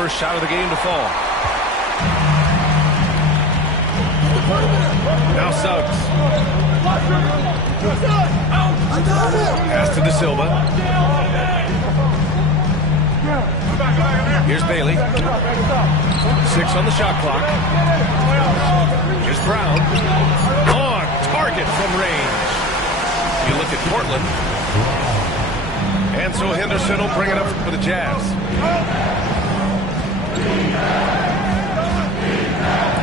first shot of the game to fall. Now Suggs. Pass to De Silva. Here's Bailey. 6 on the shot clock. Here's Brown. On target from range. You look at Portland. And so Henderson will bring it up for the Jazz.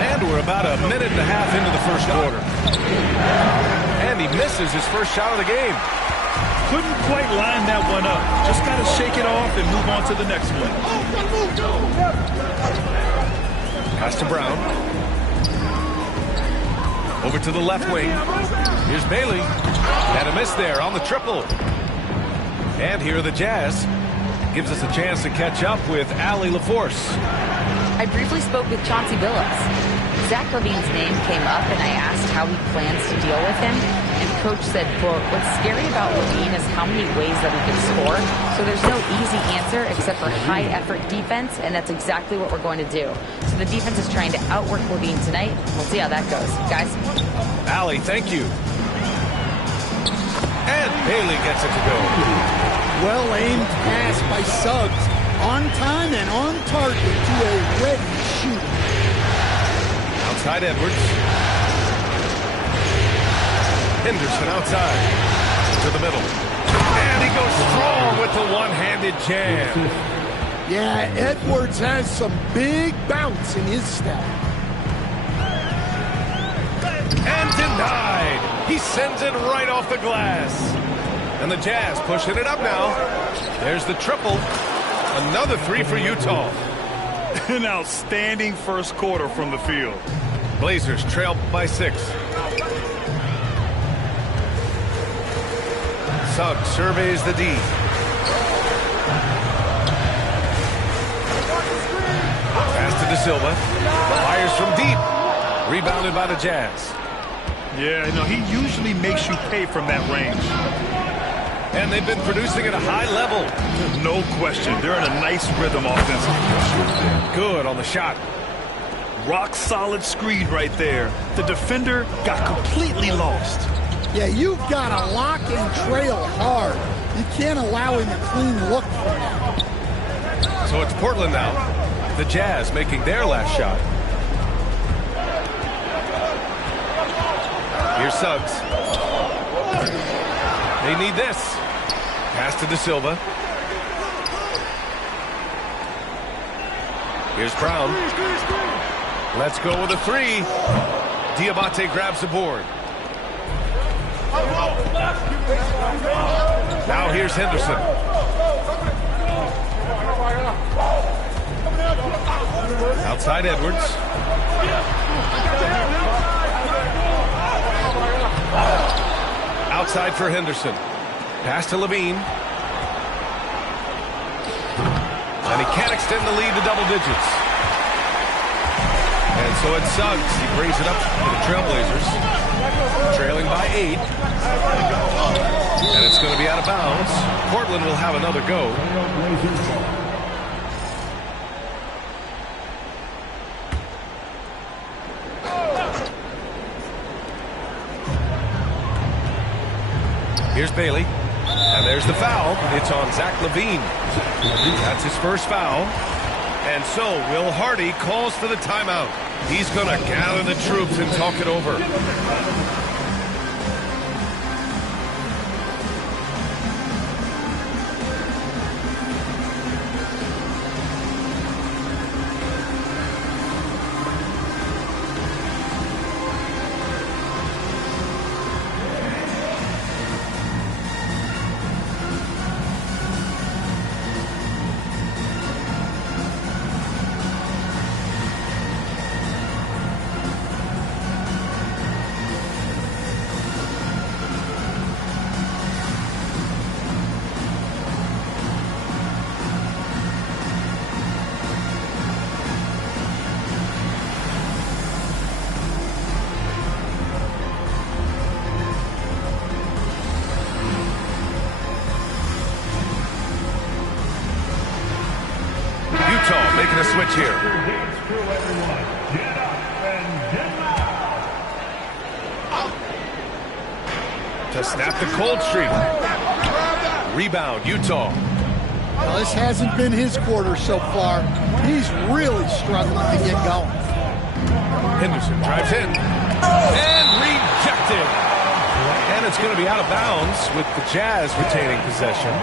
And we're about a minute and a half into the first quarter. And he misses his first shot of the game. Couldn't quite line that one up. Just got to shake it off and move on to the next one. Pass to Brown. Over to the left wing. Here's Bailey. Had a miss there on the triple. And here are the Jazz. Gives us a chance to catch up with Allie LaForce. I briefly spoke with Chauncey Billups. Zach LaVine's name came up, and I asked how he plans to deal with him. And Coach said, quote, what's scary about LaVine is how many ways that he can score. So there's no easy answer except for high-effort defense, and that's exactly what we're going to do. So the defense is trying to outwork LaVine tonight. We'll see how that goes. Guys? Allie, thank you. And Bailey gets it to go. Well-aimed pass by Suggs. On time and on target to a ready shooter. Outside Edwards. Henderson outside. To the middle. And he goes strong with the one-handed jam. Yeah, Edwards has some big bounce in his step. And denied. He sends it right off the glass. And the Jazz pushing it up now. There's the triple. Another 3 for Utah. An outstanding first quarter from the field. Blazers trail by 6. Suggs surveys the D. Pass to De Silva. Fires from deep. Rebounded by the Jazz. Yeah, no, he usually makes you pay from that range. And they've been producing at a high level. No question. They're in a nice rhythm offensively. Good on the shot. Rock solid screen right there. The defender got completely lost. Yeah, you've got to lock and trail hard. You can't allow him a clean look from that. So it's Portland now. The Jazz making their last shot. Here's Suggs. They need this. Pass to De Silva. Here's Brown. Let's go with a 3. Diabate grabs the board. Now here's Henderson. Outside Edwards. Outside for Henderson. Pass to Levine. And he can't extend the lead to double digits. And so it's Suggs. He brings it up to the Trailblazers. Trailing by 8. And it's going to be out of bounds. Portland will have another go. Here's Bailey. And there's the foul. It's on Zach LaVine. That's his first foul. And so Will Hardy calls for the timeout. He's going to gather the troops and talk it over. To snap the cold streak. Rebound, Utah. Well, this hasn't been his quarter so far. He's really struggling to get going. Henderson drives in. And rejected. And it's going to be out of bounds with the Jazz retaining possession.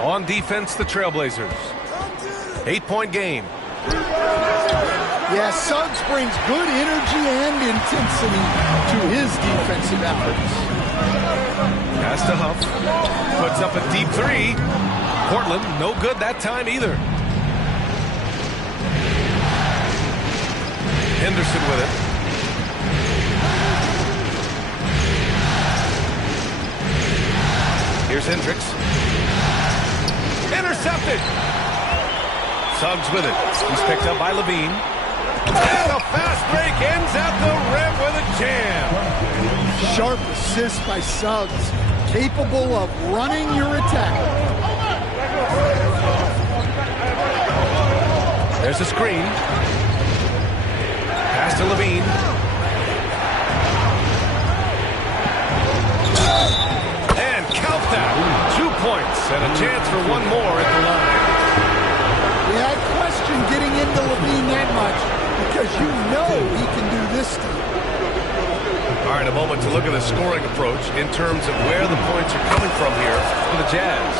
On defense, the Trailblazers. 8-point game. Yeah, Suggs brings good energy and intensity to his defensive efforts. Pass to Huff. Puts up a deep three. Portland, no good that time either. Henderson with it. Here's Hendricks. Intercepted. Suggs with it. He's picked up by Levine. And a fast break ends at the rim with a jam. Sharp assist by Suggs, capable of running your attack. There's a screen. Pass to Levine. And count that. 2 points and a chance for one more at the line. Yeah, I question getting into Levine that much because you know he can do this to you. All right, a moment to look at the scoring approach in terms of where the points are coming from here for the Jazz.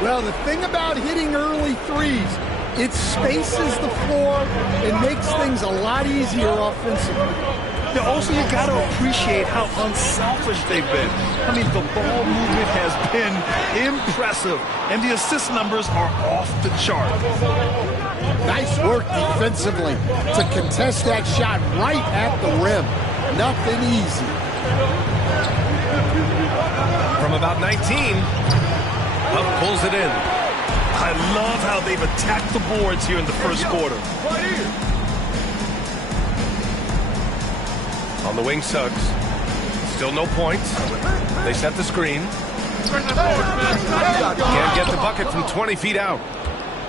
Well, the thing about hitting early threes, it spaces the floor and makes things a lot easier offensively. Yeah, also, you got to appreciate how unselfish they've been. I mean, the ball movement has been impressive, and the assist numbers are off the chart. Nice work defensively to contest that shot right at the rim. Nothing easy. From about 19, Huff pulls it in. I love how they've attacked the boards here in the first quarter. On the wing, Suggs. Still no points. They set the screen. Can't get the bucket from 20 feet out.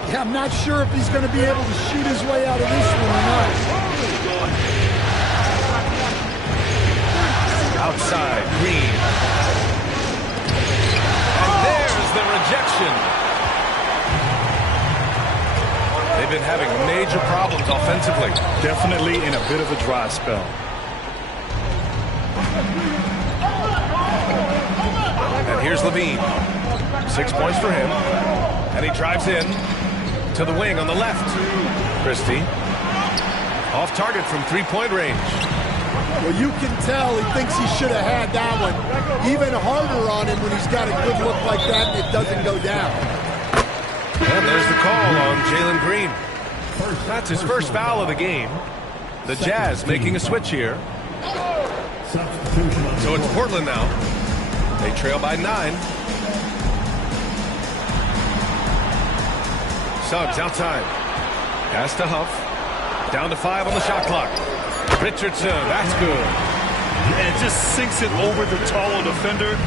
Yeah, I'm not sure if he's going to be able to shoot his way out of this one or not. Outside, Green. And there's the rejection. They've been having major problems offensively. Definitely in a bit of a dry spell. And here's Levine. 6 points for him. And he drives in to the wing on the left. Christie. Off target from three-point range. Well, you can tell he thinks he should have had that one. Even harder on him when he's got a good look like that and it doesn't go down. And there's the call on Jalen Green. That's his first foul of the game. The Jazz making a switch here. So it's Portland now. They trail by 9. Suggs outside. Pass to Huff. Down to 5 on the shot clock. Richardson, that's good. And it just sinks it over the taller defender.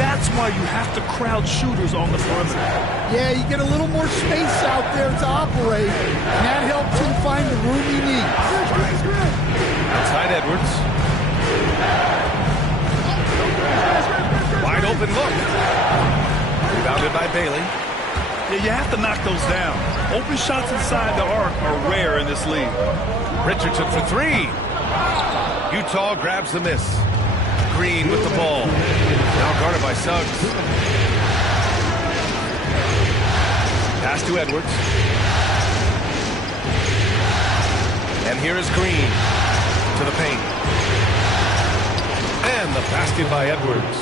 That's why you have to crowd shooters on the perimeter. Yeah, you get a little more space out there to operate, and that helps him find the room he needs. Outside Edwards. Wide open look. Rebounded by Bailey. Yeah, you have to knock those down. Open shots inside the arc are rare in this league. Richardson for 3. Utah grabs the miss. Green with the ball. Now guarded by Suggs. Pass to Edwards. And here is Green to the paint. And the basket by Edwards.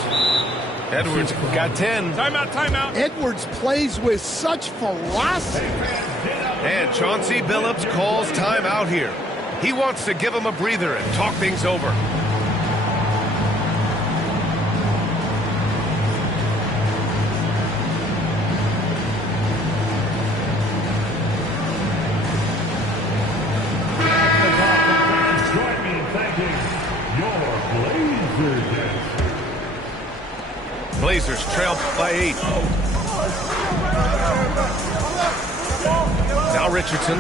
Edwards got 10. Timeout, timeout. Edwards plays with such ferocity. And Chauncey Billups calls timeout here. He wants to give him a breather and talk things over. Join me in thanking your Blazers. Blazers trail by 8. Now Richardson.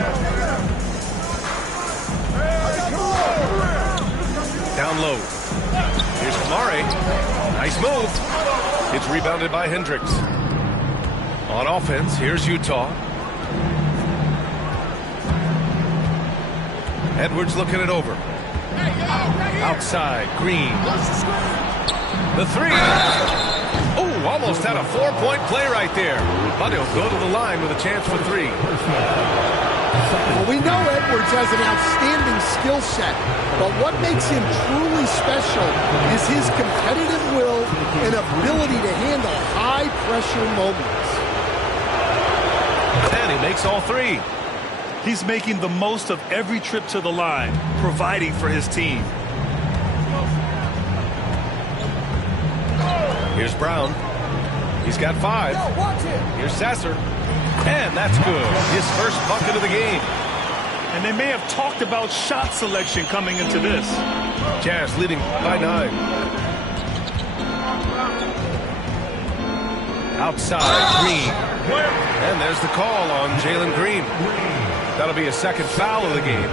unload. Here's Kamari. Nice move. It's rebounded by Hendricks. On offense, here's Utah. Edwards looking it over. Outside, Green. The three. Oh, almost had a 4-point play right there. But he'll go to the line with a chance for three. Well, we know Edwards has an outstanding skill set, but what makes him truly special is his competitive will and ability to handle high-pressure moments. And he makes all three. He's making the most of every trip to the line, providing for his team. Here's Brown. He's got 5. Here's Sasser. And that's good. His first bucket of the game. And they may have talked about shot selection coming into this. Jazz leading by 9. Outside, Green. And there's the call on Jalen Green. That'll be a second foul of the game.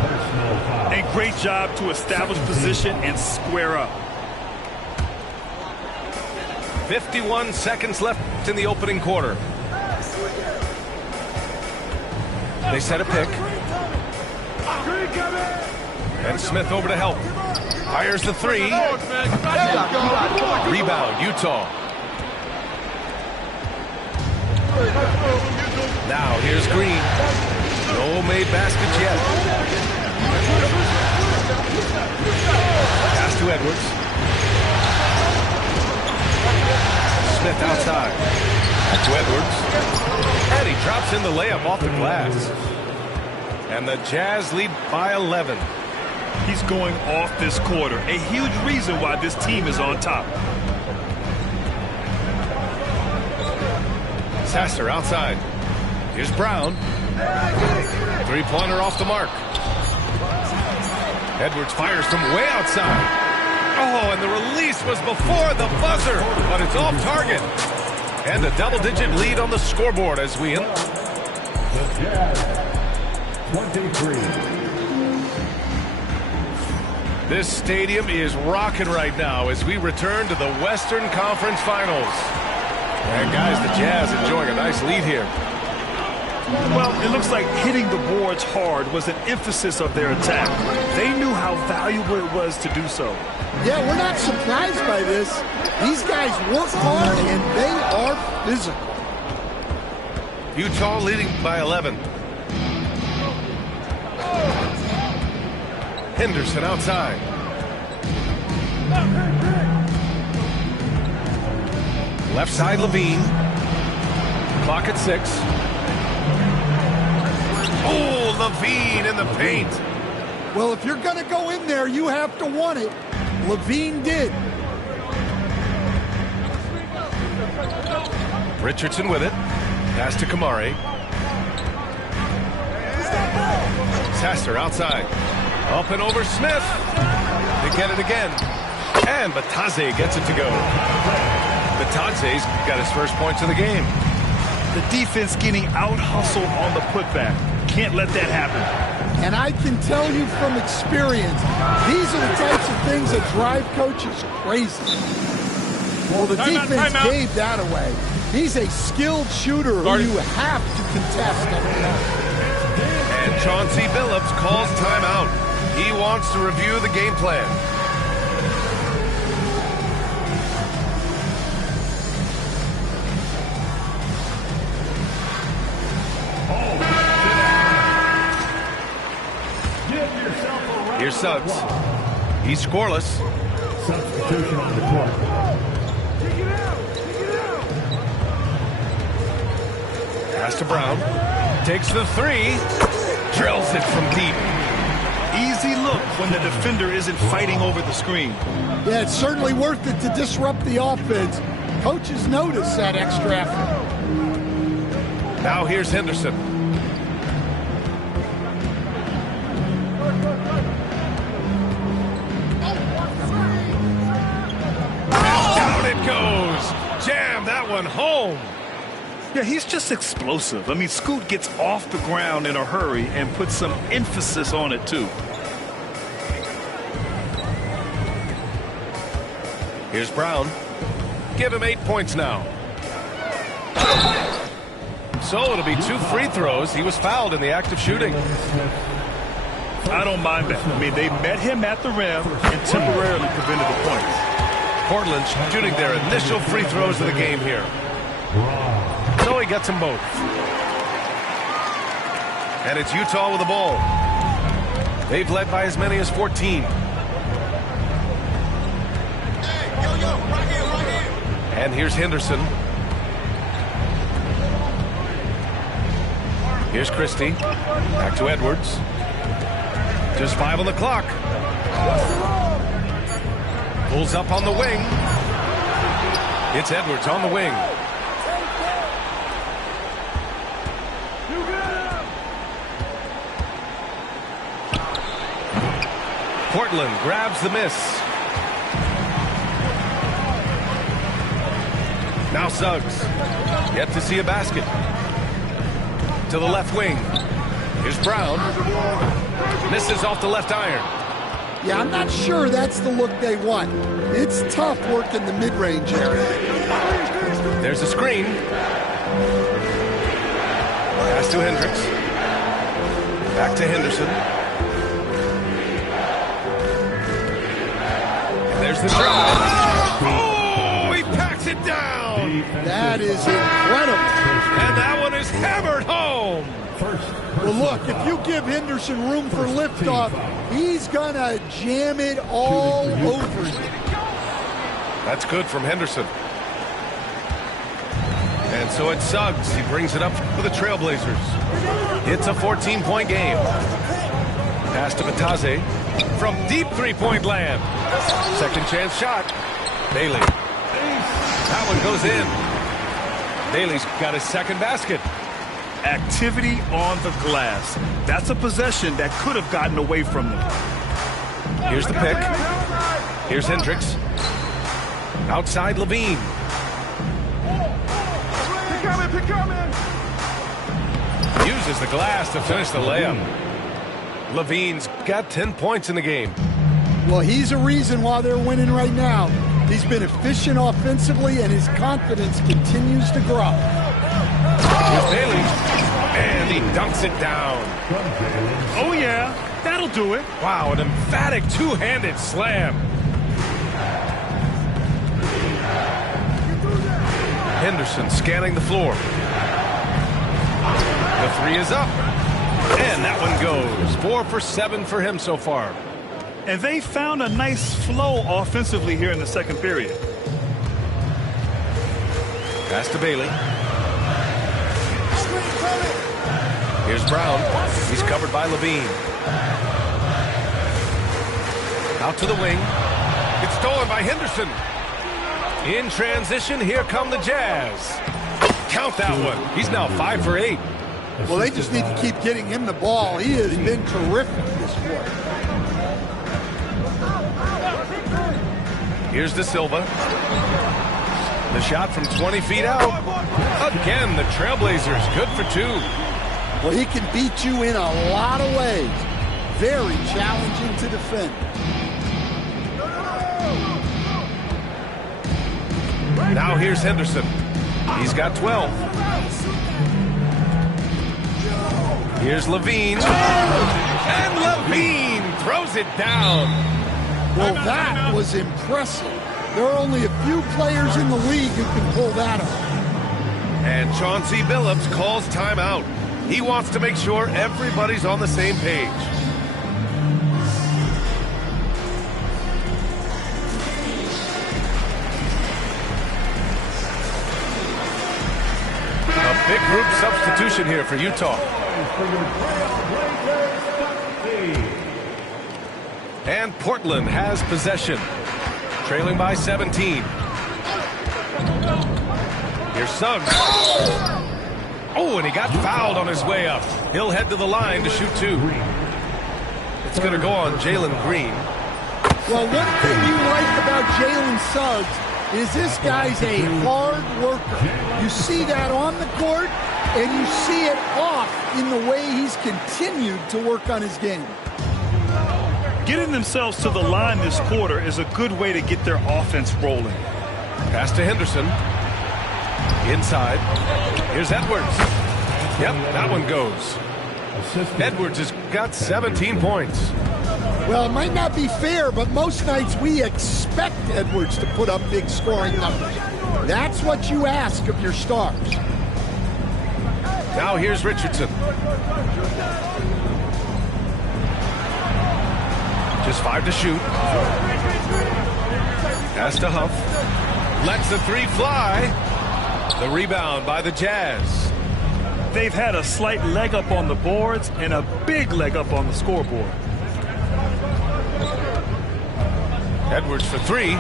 A great job to establish position and square up. 51 seconds left in the opening quarter. They set a pick. And Smith over to help. Fires the three. Rebound, Utah. Now here's Green. No made baskets yet. Pass to Edwards. Smith outside. To Edwards. And he drops in the layup off the glass. And the Jazz lead by 11. He's going off this quarter. A huge reason why this team is on top. Sasser outside. Here's Brown. Three-pointer off the mark. Edwards fires from way outside. Oh, and the release was before the buzzer, but it's off target. And a double-digit lead on the scoreboard as we... The Jazz, 23. This stadium is rocking right now as we return to the Western Conference Finals. And guys, the Jazz enjoying a nice lead here. Well, it looks like hitting the boards hard was an emphasis of their attack. They knew how valuable it was to do so. Yeah, we're not surprised by this. These guys work hard and they are physical. Utah leading by 11. Henderson outside. Left side, Levine. Clock at 6. Oh, Levine in the paint. Well, if you're going to go in there, you have to want it. Levine did. Richardson with it. Pass to Kamari. Sasser outside. Up and over Smith. They get it again. And Batadze gets it to go. Batadze's got his first points of the game. The defense getting out-hustled on the putback. Can't let that happen. And I can tell you from experience, these are the types of things that drive coaches crazy. Well, the defense gave that away. He's a skilled shooter who you have to contest. And Chauncey Billups calls timeout. He wants to review the game plan. Here's Suggs. He's scoreless. Substitution on the court. Pass to Brown. Takes the three. Drills it from deep. Easy look when the defender isn't fighting over the screen. Yeah, it's certainly worth it to disrupt the offense. Coaches notice that extra effort. Now here's Henderson. Down it goes. Jam that one home. Yeah, he's just explosive. I mean, Scoot gets off the ground in a hurry and puts some emphasis on it, too. Here's Brown. Give him 8 points now. So it'll be 2 free throws. He was fouled in the act of shooting. I don't mind that. I mean, they met him at the rim and temporarily prevented the points. Portland shooting their initial free throws of the game here. So he gets them both. And it's Utah with the ball. They've led by as many as 14. And here's Henderson. Here's Christie. Back to Edwards. Just 5 on the clock. Pulls up on the wing. It's Edwards on the wing. Portland grabs the miss. Now Suggs. Yet to see a basket. To the left wing. Here's Brown. Misses off the left iron. Yeah, I'm not sure that's the look they want. It's tough working the mid-range area. There's a screen. Pass to Hendricks. Back to Henderson. And there's the drive. Oh, he packs it down. That is incredible. And that one is hammered home. Well, look, if you give Henderson room for liftoff, he's going to jam it all over you. That's good from Henderson. And so it's Suggs. He brings it up for the Trailblazers. It's a 14-point game. Pass to Batase from deep three-point land. Second chance shot. Bailey. That one goes in. Bailey's got his second basket. Activity on the glass. That's a possession that could have gotten away from them. Here's the pick. Here's Hendricks. Outside Levine. Uses the glass to finish the layup. Levine's got 10 points in the game. Well, he's a reason why they're winning right now. He's been efficient offensively, and his confidence continues to grow. Here's Bailey. And he dunks it down. Oh, yeah. That'll do it. Wow, an emphatic two-handed slam. Henderson scanning the floor. The three is up. And that one goes. 4 for 7 for him so far. And they found a nice flow offensively here in the second period. Pass to Bailey. Here's Brown. He's covered by Levine. Out to the wing. It's stolen by Henderson. In transition, here come the Jazz. Count that one. He's now 5 for 8. Well, they just need to keep getting him the ball. He has been terrific this quarter. Here's De Silva. The shot from 20 feet out. Again, the Trailblazers good for 2. Well, he can beat you in a lot of ways. Very challenging to defend. Now here's Henderson. He's got 12. Here's Levine. And Levine throws it down. Well, that was impressive. There are only a few players in the league who can pull that off. And Chauncey Billups calls timeout. He wants to make sure everybody's on the same page. A big group substitution here for Utah. And Portland has possession, trailing by 17. Here's Suggs. Oh, and he got fouled on his way up. He'll head to the line to shoot 2. It's going to go on Jalen Green. Well, one thing you like about Jalen Suggs is this guy's a hard worker. You see that on the court, and you see it off in the way he's continued to work on his game. Getting themselves to the line this quarter is a good way to get their offense rolling. Pass to Henderson. Inside. Here's Edwards. Yep, that one goes. Edwards has got 17 points. Well, it might not be fair, but most nights we expect Edwards to put up big scoring numbers. That's what you ask of your stars. Now here's Richardson. Just 5 to shoot. Pass to Huff. Lets the 3 fly. The rebound by the Jazz. They've had a slight leg up on the boards and a big leg up on the scoreboard. Edwards for 3.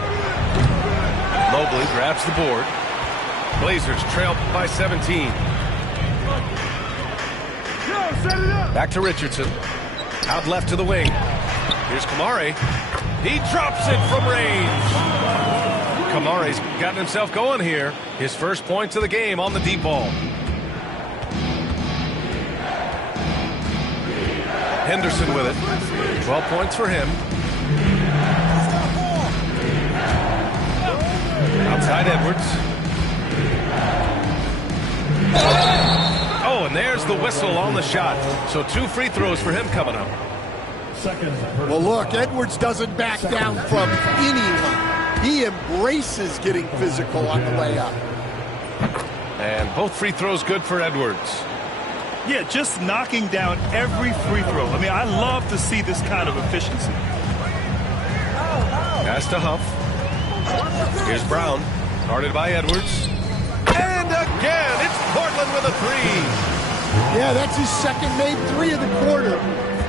Mobley grabs the board. Blazers trail by 17. Back to Richardson. Out left to the wing. Here's Kamari. He drops it from range. Kamari's gotten himself going here. His first points of the game on the deep ball. Henderson with it. 12 points for him. Outside Edwards. Oh, and there's the whistle on the shot. So 2 free throws for him coming up. Well, look, Edwards doesn't back down from anyone. He embraces getting physical on the way up. And both free throws good for Edwards. Yeah, just knocking down every free throw. I mean, I love to see this kind of efficiency. Pass to Huff. Here's Brown. Guarded by Edwards. And again, it's Portland with a 3. Yeah, that's his second made 3 of the quarter.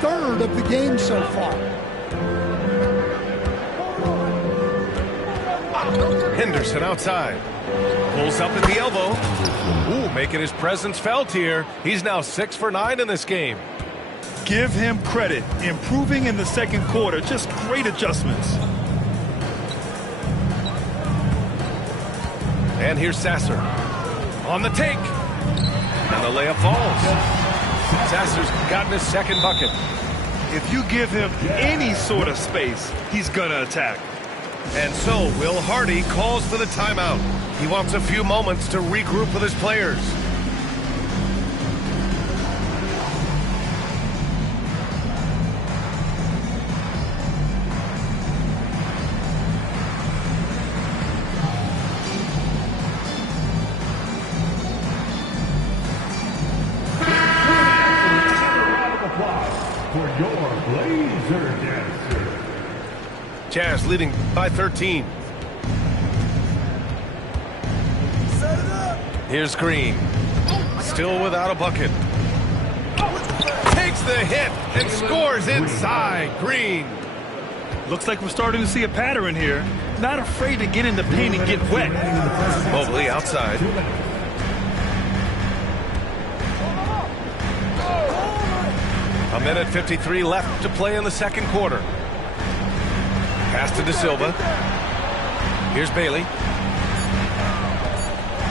Third of the game so far. Henderson outside. Pulls up at the elbow. Ooh, making his presence felt here. He's now 6 for 9 in this game. Give him credit. Improving in the second quarter. Just great adjustments. And here's Sasser. On the take. And the layup falls. Sasser's gotten his second bucket. If you give him any sort of space, he's going to attack. And so Will Hardy calls for the timeout. He wants a few moments to regroup with his players. For your Blazer dancer. Jazz leading by 13. Here's Green. Still without a bucket. Takes the hit and scores inside. Green. Looks like we're starting to see a pattern here. Not afraid to get in the paint and get wet. Mobley outside. A minute 53 left to play in the second quarter. Pass to De Silva. Here's Bailey.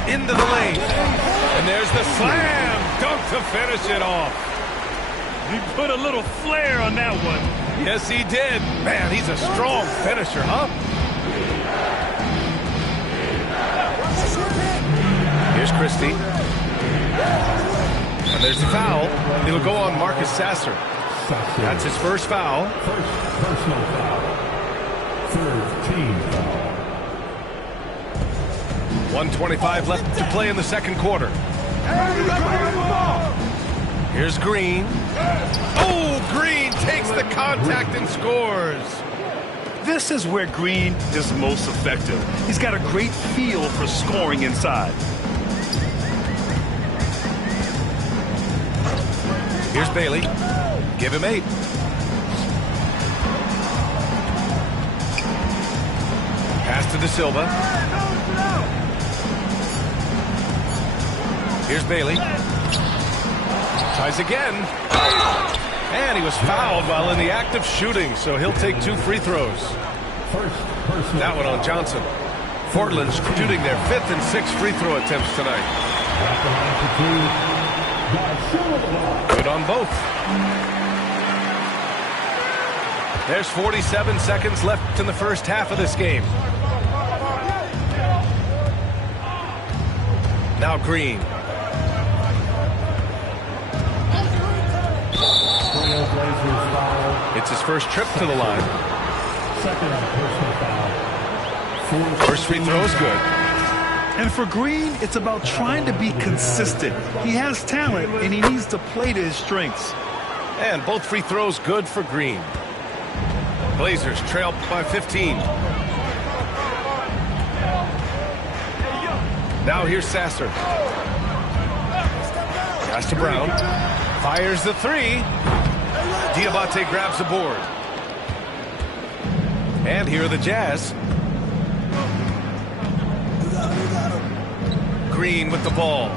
Into the lane. And there's the slam dunk to finish it off. He put a little flair on that one. Yes, he did. Man, he's a strong finisher, huh? Here's Christie. And there's the foul. It'll go on Marcus Sasser. That's his first foul. First personal foul. Third team foul. 1:25 left to play in the second quarter. Here's Green. Oh, Green takes the contact and scores. This is where Green is most effective. He's got a great feel for scoring inside. Here's Bailey. Give him 8. Pass to De Silva. Here's Bailey. Tries again. And he was fouled while in the act of shooting, so he'll take 2 free throws. That one on Johnson. Portland's shooting their 5th and 6th free throw attempts tonight. Good on both. There's 47 seconds left in the first half of this game. Now Green. It's his first trip to the line. Second personal foul. First free throw is good. And for Green, it's about trying to be consistent. He has talent, and he needs to play to his strengths. And both free throws good for Green. Blazers trail by 15. Now here's Sasser. Pass to Brown. Fires the three. Diabate grabs the board. And here are the Jazz. Green with the ball.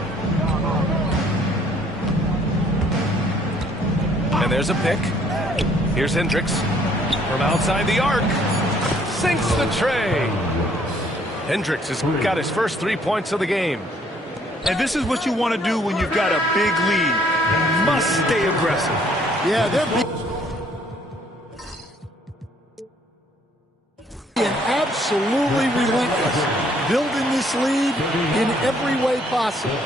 And there's a pick. Here's Hendricks from outside the arc. Sinks the tray. Hendricks has got his first 3 points of the game. And this is what you want to do when you've got a big lead. You must stay aggressive. Yeah, they're being absolutely relentless, building this lead in every way possible.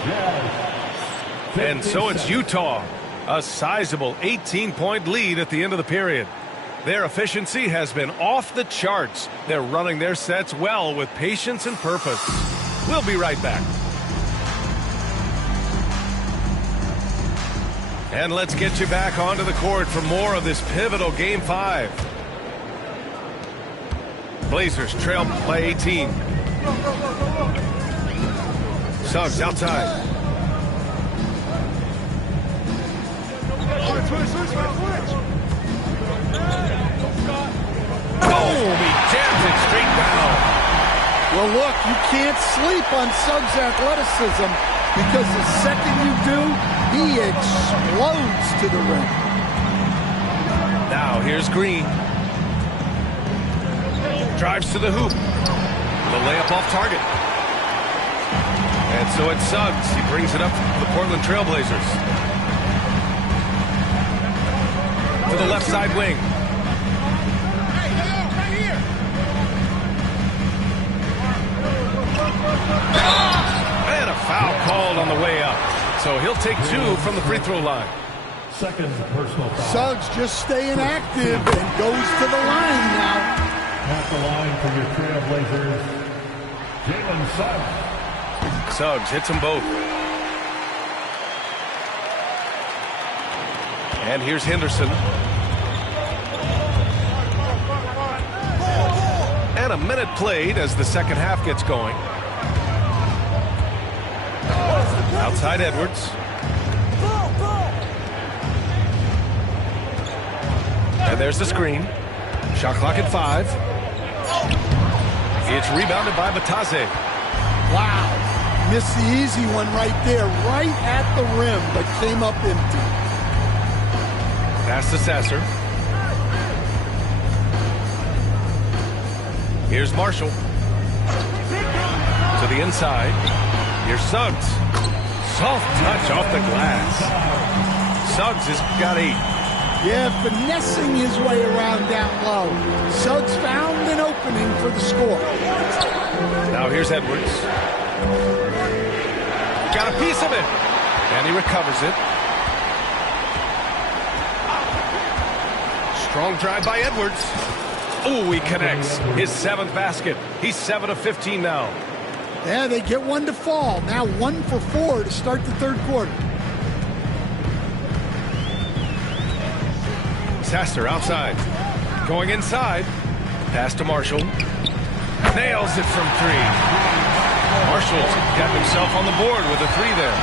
And so it's Utah, a sizable 18-point lead at the end of the period. Their efficiency has been off the charts. They're running their sets well with patience and purpose. We'll be right back. And let's get you back onto the court for more of this pivotal Game 5. Blazers trail by 18. Suggs outside. Boom! He jams it straight down. Well, look, you can't sleep on Suggs' athleticism because the second you do, he explodes to the rim. Now here's Green. Drives to the hoop. The layup off target. And so it's Suggs. He brings it up to the Portland Trailblazers. To the left side wing. And a foul called on the way up. So he'll take 2 from the free throw line. Second personal foul. Suggs just staying active and goes to the line now. At the line for your Trailblazers, Jalen Suggs. Suggs hits them both. And here's Henderson. And a minute played as the second half gets going. Outside Edwards. And there's the screen. Shot clock at 5. It's rebounded by Batase. Wow. Missed the easy one right there, right at the rim, but came up empty. Pass to Sasser. Here's Marshall. To the inside. Here's Suggs. Soft touch off the glass. Suggs has got 8. Yeah, finessing his way around down low. Suggs found an opening for the score. Now here's Edwards. Got a piece of it. And he recovers it. Strong drive by Edwards. Oh, he connects. His 7th basket. He's 7 of 15 now. Yeah, they get one to fall. Now 1 for 4 to start the third quarter. Sasser outside. Going inside. Pass to Marshall. Nails it from 3. Marshall's got himself on the board with a 3 there.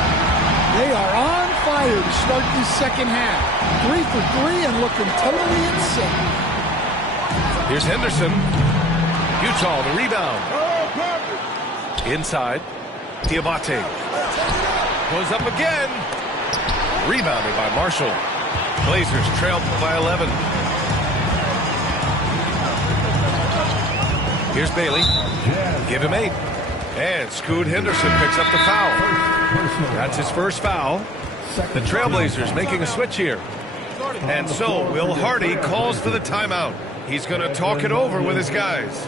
They are on fire to start this second half. 3 for 3 and looking totally insane. Here's Henderson. Utah the rebound. Inside. Diabate. Goes up again. Rebounded by Marshall. Blazers trail by 11. Here's Bailey. Give him 8. And Scoot Henderson picks up the foul. That's his first foul. The Trailblazers making a switch here. And so Will Hardy calls for the timeout. He's going to talk it over with his guys.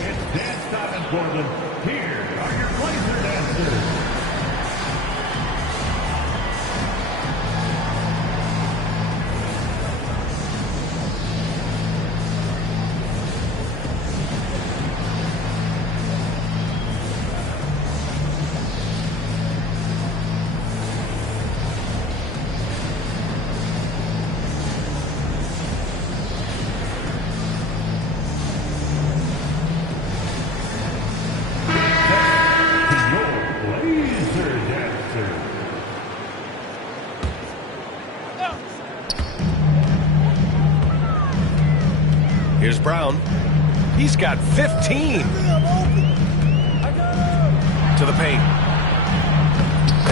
It's dance time in Portland. Here are your Blazer dancers. Here's Brown. He's got 15. To the paint.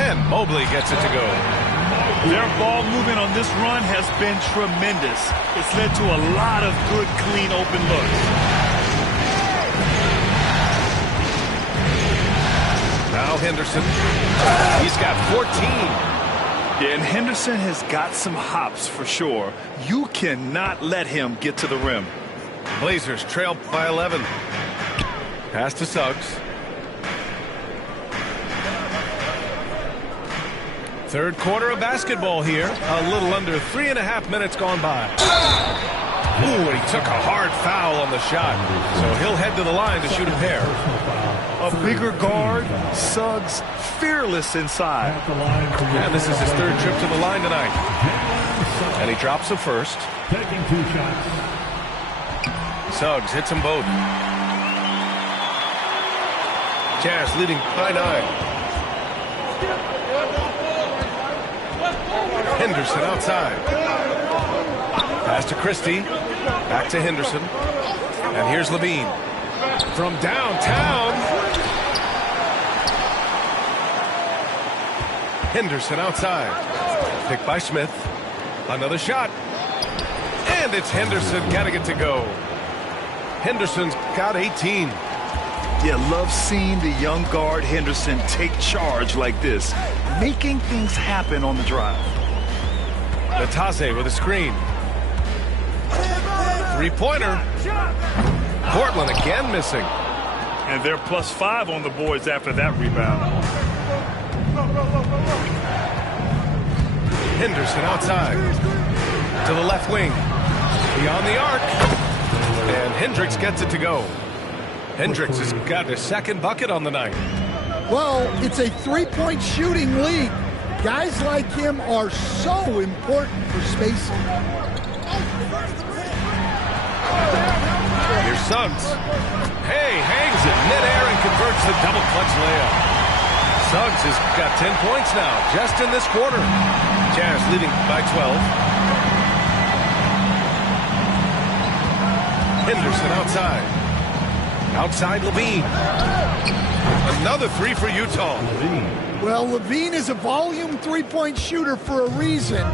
And Mobley gets it to go. Their ball movement on this run has been tremendous. It's led to a lot of good, clean, open looks. Now Henderson. He's got 14. Yeah, and Henderson has got some hops for sure. You cannot let him get to the rim. Blazers trail by 11. Pass to Suggs. Third quarter of basketball here. A little under 3.5 minutes gone by. Ooh, and he took a hard foul on the shot. So he'll head to the line to shoot a pair. A bigger guard, Suggs fearless inside. And this is his third trip to the line tonight. And he drops the first. Taking 2 shots. Suggs hits them both. Jazz leading by 9. Henderson outside. Pass to Christie. Back to Henderson. And here's Levine. From downtown. Henderson outside. Picked by Smith. Another shot. And it's Henderson. Gotta get to go. Henderson's got 18. Yeah, love seeing the young guard Henderson take charge like this, making things happen on the drive. Natase with a screen. Three-pointer. Portland again missing. And they're +5 on the boards after that rebound. Henderson outside. To the left wing. Beyond the arc. And Hendricks gets it to go. Hendricks has got his second bucket on the night. Well, it's a three-point shooting league. Guys like him are so important for spacing. Here's Suggs. Hey, hangs it midair and converts the double clutch layup. Suggs has got 10 points now, just in this quarter. Jazz leading by 12. Henderson outside. Outside Levine. Another three for Utah. Well, Levine is a volume three-point shooter for a reason.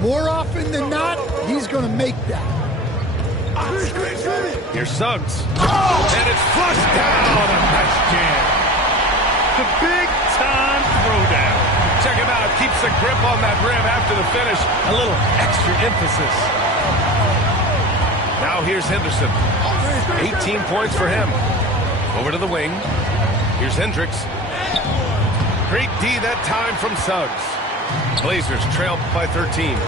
More often than not, he's going to make that. Here's Suggs. And it's flushed down. A nice jam. The big-time throwdown. Check him out. Keeps the grip on that rim after the finish. A little extra emphasis. Now here's Henderson. 18 points for him. Over to the wing. Here's Hendricks. Great D that time from Suggs. Blazers trail by 13.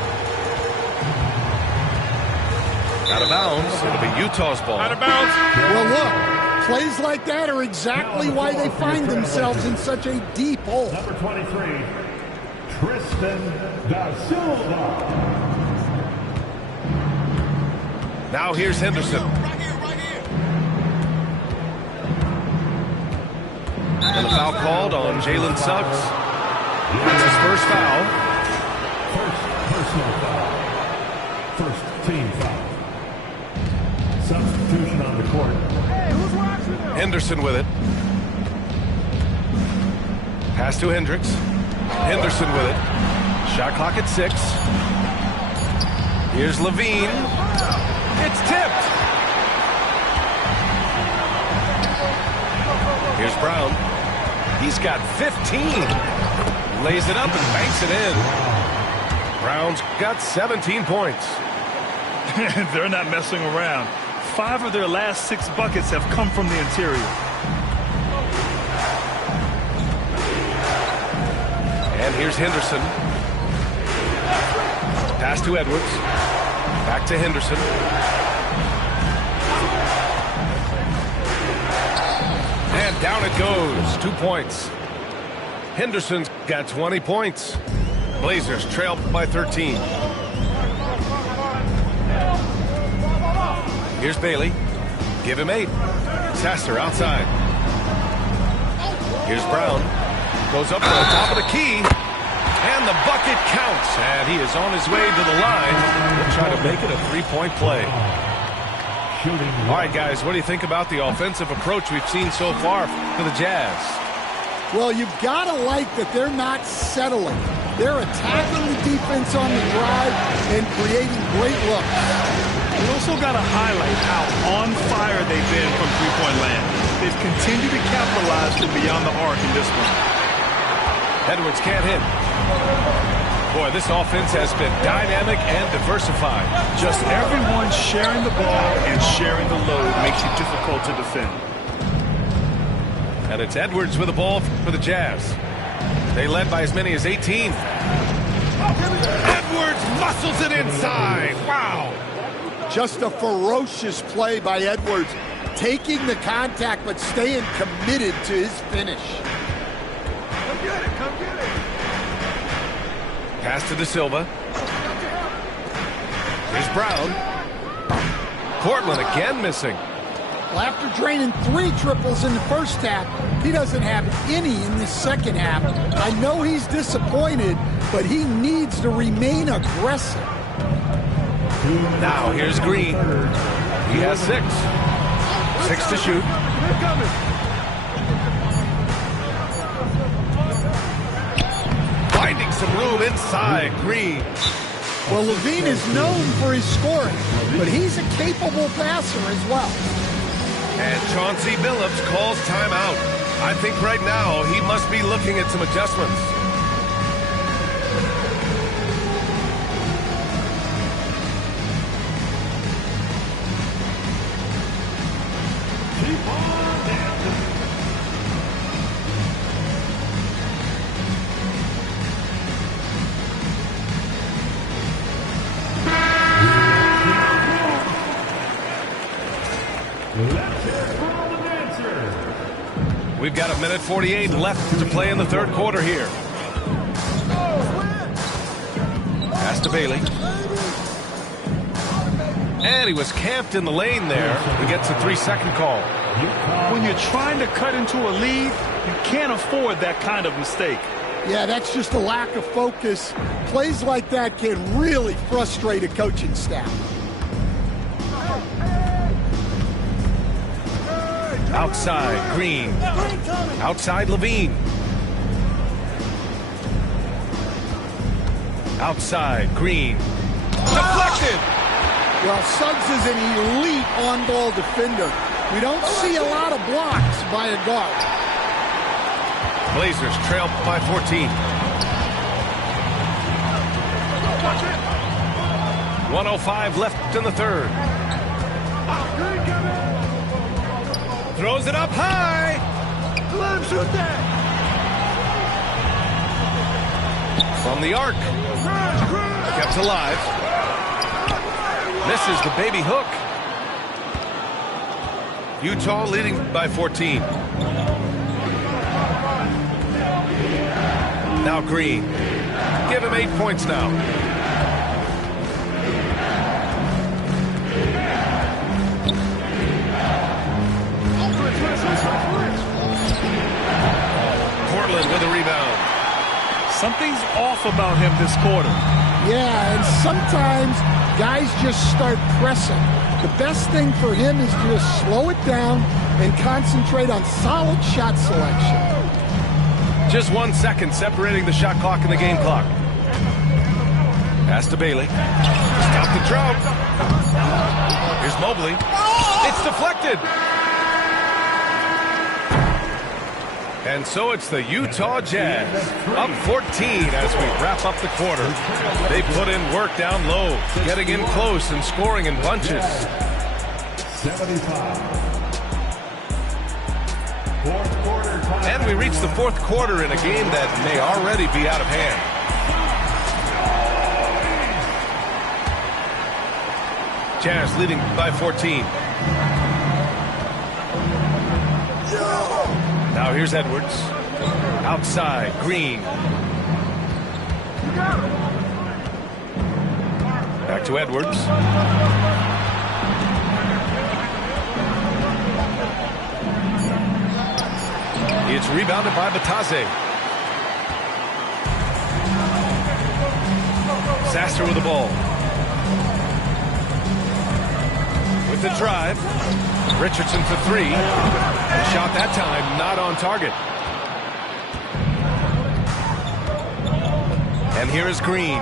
Out of bounds. It'll be Utah's ball. Out of bounds. Well, look, plays like that are exactly why they find themselves in such a deep hole. Number 23, Tristan da Silva. Now here's Henderson. And the foul called on Jalen Suggs. That's his first foul. First personal foul. First team foul. Substitution on the court. Henderson with it. Pass to Hendricks. Henderson with it. Shot clock at 6. Here's Levine. It's tipped. Here's Brown. He's got 15. Lays it up and banks it in. Brown's got 17 points. They're not messing around. 5 of their last 6 buckets have come from the interior. And here's Henderson. Pass to Edwards. Back to Henderson. And down it goes. 2 points. Henderson's got 20 points. Blazers trail by 13. Here's Bailey. Give him 8. Sasser outside. Here's Brown. Goes up to the top of the key. And the bucket counts. And he is on his way to the line. He'll try to make it a 3-point play. All right, guys, what do you think about the offensive approach we've seen so far for the Jazz? Well, you've got to like that they're not settling. They're attacking the defense on the drive and creating great looks. You also got to highlight how on fire they've been from three-point land. They've continued to capitalize from beyond the arc in this one. Edwards can't hit. Boy, this offense has been dynamic and diversified. Just everyone sharing the ball and sharing the load makes it difficult to defend. And it's Edwards with the ball for the Jazz. They led by as many as 18. Edwards muscles it inside. Wow. Just a ferocious play by Edwards, taking the contact but staying committed to his finish. Come get it, come get it. Pass to De Silva. Here's Brown. Cortland again missing. Well, after draining 3 triples in the first half, he doesn't have any in the second half. I know he's disappointed, but he needs to remain aggressive. Now here's Green. He has 6. 6 to shoot. Finding some room inside. Green. Well, Levine is known for his scoring, but he's a capable passer as well. And Chauncey Billups calls timeout. I think right now he must be looking at some adjustments. Keep on dancing. Let's hear it for all the dancers. We've got 1:48 left to play in the third quarter here. Pass to Bailey. And he was camped in the lane there. He gets a 3-second call. When you're trying to cut into a lead, you can't afford that kind of mistake. Yeah, that's just a lack of focus. Plays like that can really frustrate a coaching staff. Outside, Green. Outside, Levine. Outside, Green. Deflected! Well, Suggs is an elite on-ball defender. We don't see a lot of blocks by a guard. Blazers trail by 14. 1:05 left in the third. Throws it up high. Let him shoot that. From the arc. Kept alive. Misses the baby hook. Utah leading by 14. Now Green. Give him 8 points now. Portland with a rebound. Something's off about him this quarter. Yeah, and sometimes guys just start pressing. The best thing for him is to just slow it down and concentrate on solid shot selection. Just 1 second separating the shot clock and the game clock. Pass to Bailey. Stop the drought. Here's Mobley. It's deflected. And so it's the Utah Jazz up 14 as we wrap up the quarter. They put in work down low, getting in close and scoring in bunches. 75. Fourth quarter time. And we reach the fourth quarter in a game that may already be out of hand. Jazz leading by 14. Now here's Edwards. Outside, Green. Back to Edwards. It's rebounded by Batase. Sasser with the ball. With the drive. Richardson for three. Shot that time, not on target. And here is Green.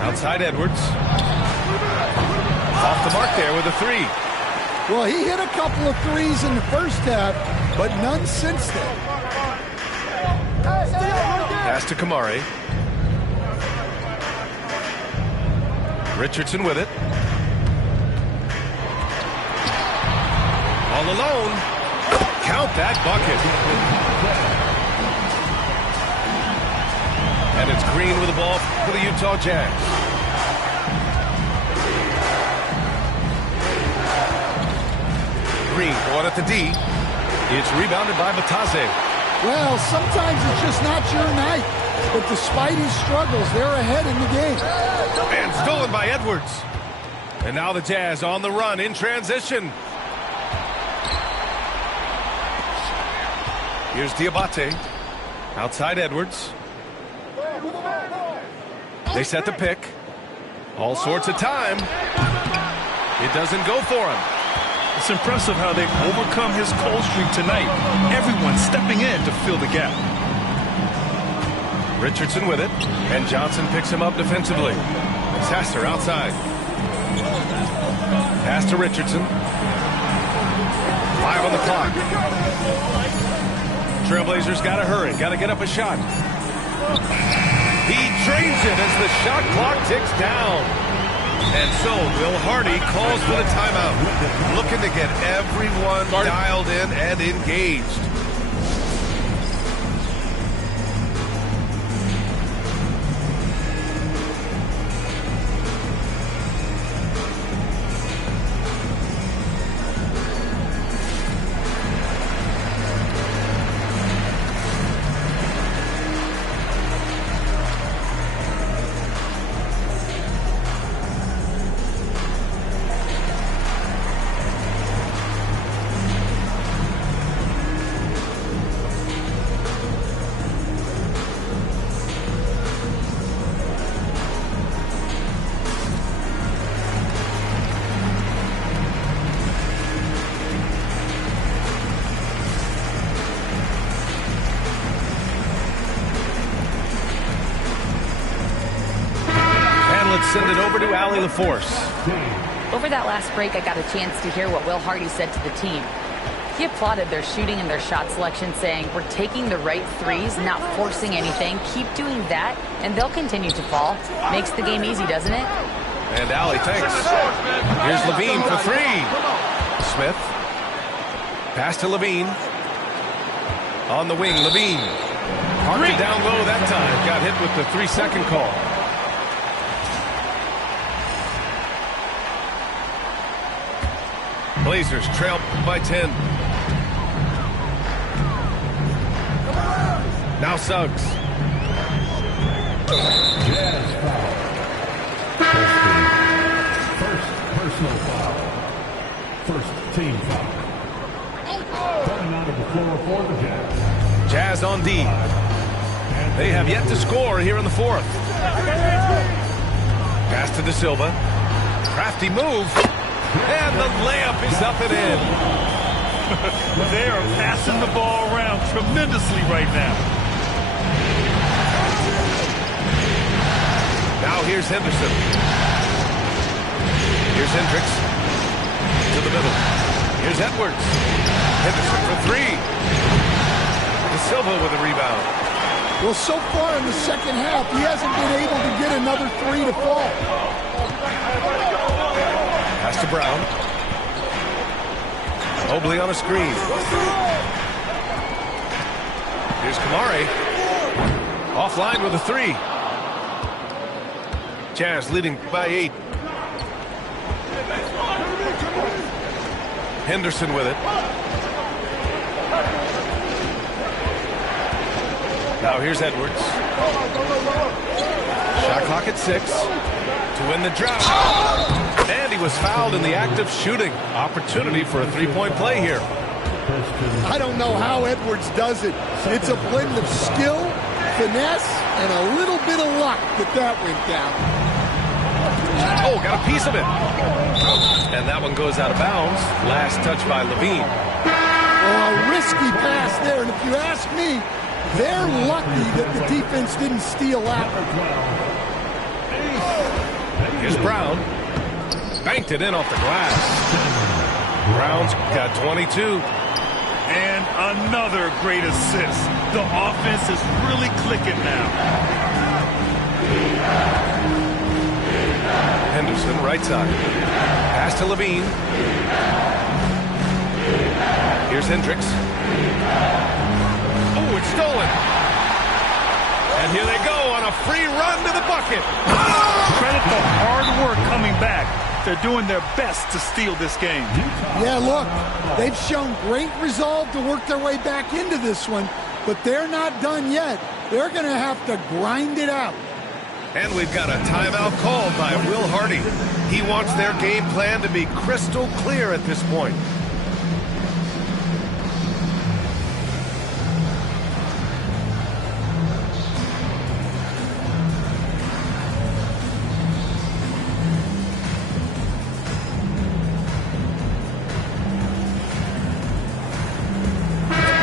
Outside Edwards. Off the mark there with a three. Well, he hit a couple of threes in the first half, but none since then. Pass to Kamari. Richardson with it. All alone. Count that bucket. And it's Green with the ball for the Utah Jazz. Green, one at the D. It's rebounded by Batase. Well, sometimes it's just not your night. But despite his struggles, they're ahead in the game. And stolen by Edwards. And now the Jazz on the run in transition. Here's Diabate. Outside Edwards. They set the pick. All sorts of time. It doesn't go for him. It's impressive how they've overcome his cold streak tonight. Everyone stepping in to fill the gap. Richardson with it. And Johnson picks him up defensively. Sasser outside. Pass to Richardson. 5 on the clock. Trailblazers got to hurry. Got to get up a shot. He drains it as the shot clock ticks down. And so Will Hardy calls for the timeout. Looking to get everyone dialed in and engaged. Send it over to Allie LaForce. Over that last break, I got a chance to hear what Will Hardy said to the team. He applauded their shooting and their shot selection, saying, "We're taking the right threes, not forcing anything. Keep doing that, and they'll continue to fall." Makes the game easy, doesn't it? And Allie, thanks. Here's Levine for three. Smith. Pass to Levine. On the wing, Levine. Parked it down low that time. Got hit with the 3-second call. Blazers trail by 10. Now Suggs. Jazz foul. First personal foul. First team foul. Coming out of the floor for the Jazz. Jazz on D. They have yet to score here in the fourth. Pass to De Silva. Crafty move. And the layup is up and in. They are passing the ball around tremendously right now. Now here's Henderson. Here's Hendricks. To the middle. Here's Edwards. Henderson for three. De Silva with a rebound. Well, so far in the second half, he hasn't been able to get another three to fall. Pass to Brown. Mobley on a screen. Here's Kamari. Offline with a three. Jazz leading by 8. Henderson with it. Now here's Edwards. Shot clock at 6 to win the drought. And he was fouled in the act of shooting. Opportunity for a three-point play here. I don't know how Edwards does it. It's a blend of skill, finesse, and a little bit of luck that went down. Oh, got a piece of it. And that one goes out of bounds. Last touch by Levine. Oh, a risky pass there. And if you ask me, they're lucky that the defense didn't steal that one. Here's Brown. Banked it in off the glass. Brown's got 22. And another great assist. The offense is really clicking now. Henderson, right side. Pass to Levine. Here's Hendricks. Oh, it's stolen. And here they go on a free run to the bucket. Credit the hard work coming back. They're doing their best to steal this game. Yeah, look, they've shown great resolve to work their way back into this one, but they're not done yet. They're going to have to grind it out. And we've got a timeout called by Will Hardy. He wants their game plan to be crystal clear at this point.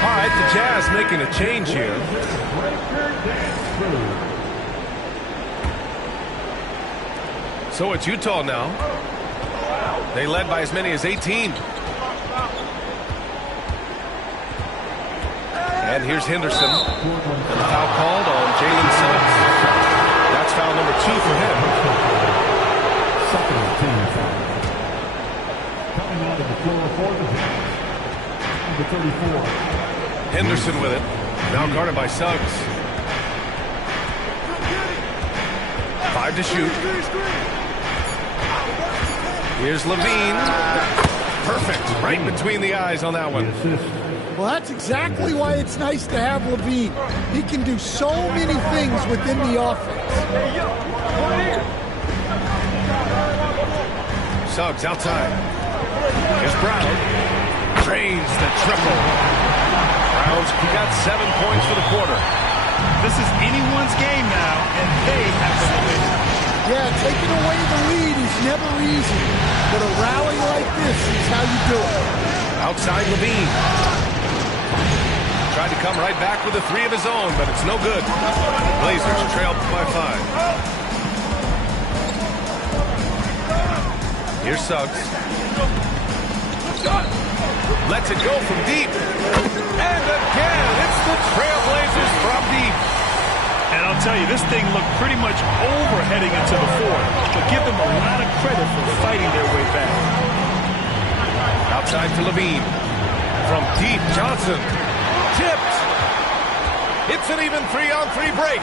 All right, the Jazz making a change here. So it's Utah now. They led by as many as 18. And here's Henderson. And the foul called on Jalen Suggs. That's foul number 2 for him. Second team foul. Coming out of the floor for the Jazz. Number 34. Henderson with it. Now guarded by Suggs. 5 to shoot. Here's Levine. Perfect. Right between the eyes on that one. Well, that's exactly why it's nice to have Levine. He can do so many things within the offense. Suggs outside. Here's Brown. Drains the triple. Brown's got 7 points for the quarter. This is anyone's game now, and they have to win it. Yeah, taking away the lead is never easy, but a rally like this is how you do it. Outside Levine. Tried to come right back with a 3 of his own, but it's no good. Blazers trail by 5. Here's Suggs. Lets it go from deep. And again, it's the Trailblazers from deep. And I'll tell you, this thing looked pretty much over heading into the fourth, but give them a lot of credit for fighting their way back. Outside to Levine. From deep, Johnson. Tipped. It's an even 3-on-3 break.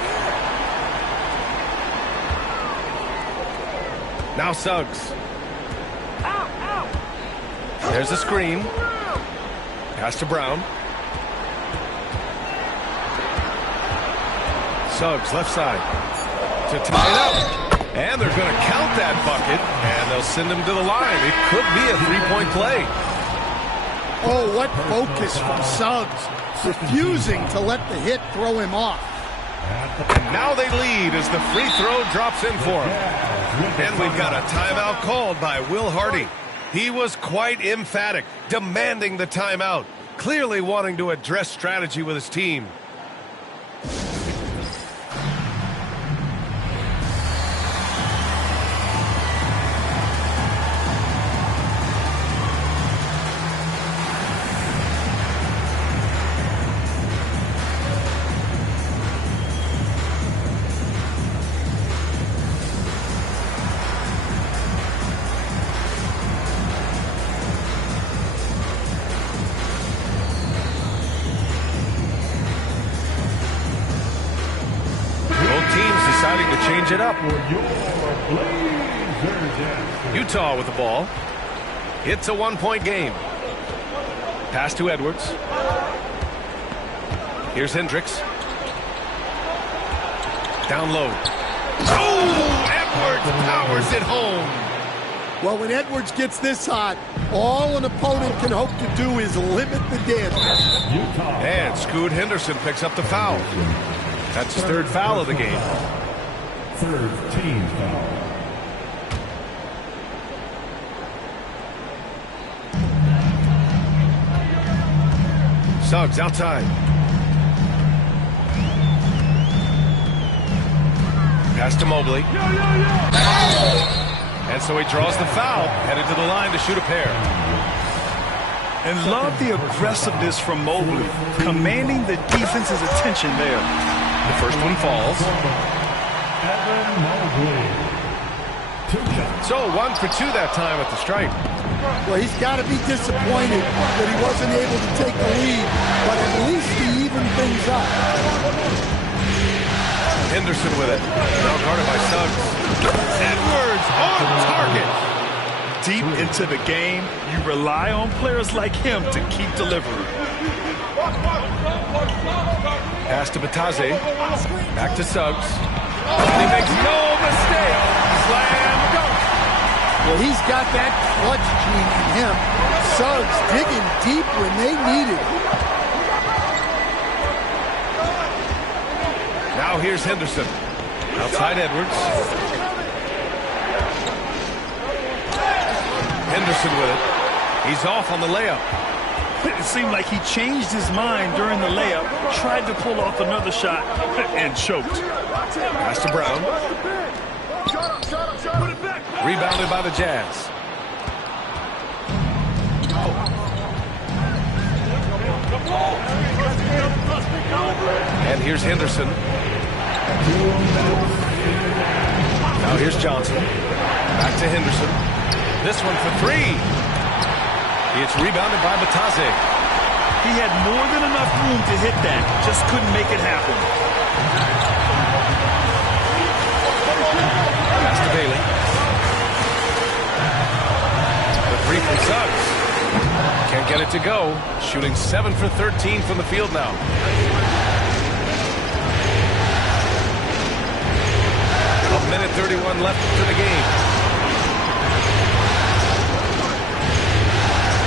Now Suggs. There's a screen. Pass to Brown. Suggs, left side, to tie it up. And they're going to count that bucket, and they'll send him to the line. It could be a three-point play. Oh, what focus from Suggs. Refusing to let the hit throw him off. And now they lead as the free throw drops in for him. And we've got a timeout called by Will Hardy. He was quite emphatic, demanding the timeout, clearly wanting to address strategy with his team. change it up. Utah with the ball. It's a 1-point game. Pass to Edwards. Here's Hendricks. Down low. Oh, Edwards powers it home. Well, when Edwards gets this hot, all an opponent can hope to do is limit the damage. And Scoot Henderson picks up the foul. That's his third foul of the game. Third team foul. Suggs outside. Pass to Mobley. And so he draws the foul, headed to the line to shoot a pair. And love the aggressiveness from Mobley, commanding the defense's attention there. The first one falls. So 1 for 2 that time at the stripe. Well, he's got to be disappointed that he wasn't able to take the lead, but at least he evened things up. Henderson with it. Now guarded by Suggs. Edwards on target. Deep into the game, you rely on players like him to keep delivering. Pass to Batase. Back to Suggs. And he makes no mistake. Slam dunk. Well, he's got that clutch gene in him. Suggs digging deep when they need it. Now here's Henderson. Outside Edwards. Henderson with it. He's off on the layup. It seemed like he changed his mind during the layup, tried to pull off another shot, and choked. Pass to Brown. Rebounded by the Jazz. And here's Henderson. Now here's Johnson. Back to Henderson. This one for 3. It's rebounded by Batase. He had more than enough room to hit that, just couldn't make it happen. Pass to Bailey. The 3 from Suggs. Can't get it to go. Shooting 7 for 13 from the field now. A minute 31 left to the game.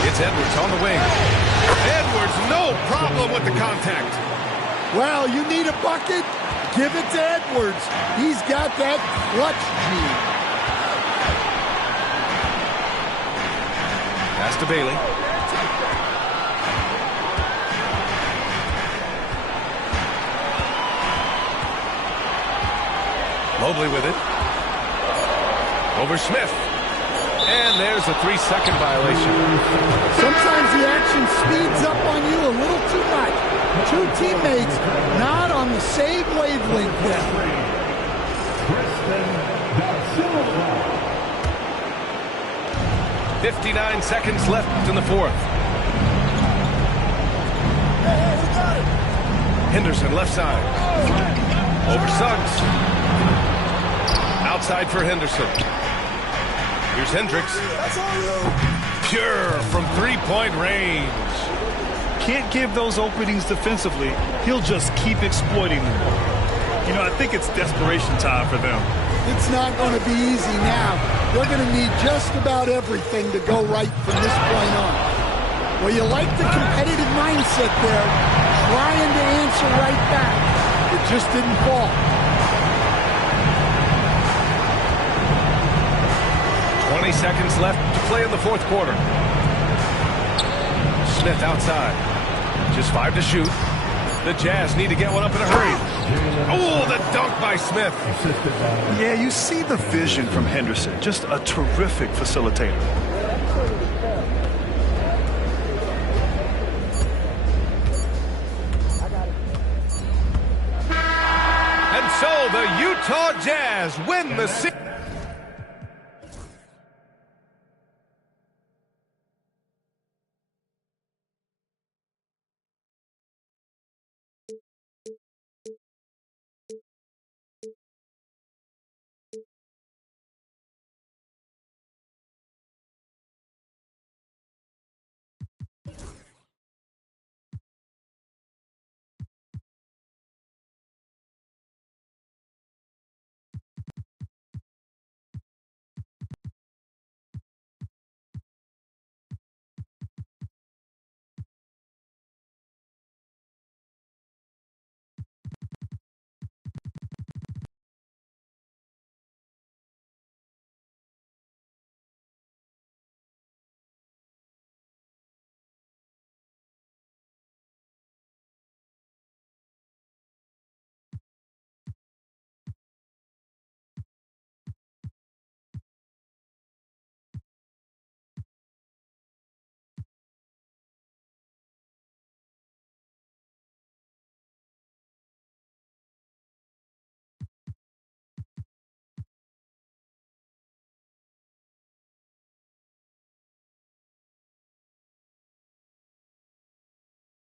It's Edwards on the wing. Edwards, no problem with the contact. Well, you need a bucket? Give it to Edwards. He's got that clutch gene. Pass to Bailey. Mobley with it. Over Smith. And there's a 3-second violation. Sometimes the action speeds up on you a little too much. Two teammates not on the same wavelength there. 59 seconds left in the fourth. Henderson left side. Over Suggs. Outside for Henderson. Here's Hendricks. Pure from 3-point range. Can't give those openings defensively. He'll just keep exploiting them. You know, I think it's desperation time for them. It's not going to be easy now. They're going to need just about everything to go right from this point on. Well, you like the competitive mindset there, trying to answer right back. It just didn't fall. 20 seconds left to play in the fourth quarter. Smith outside. Just 5 to shoot. The Jazz need to get one up in a hurry. Oh, the dunk by Smith. Yeah, you see the vision from Henderson. Just a terrific facilitator. And so the Utah Jazz win the series.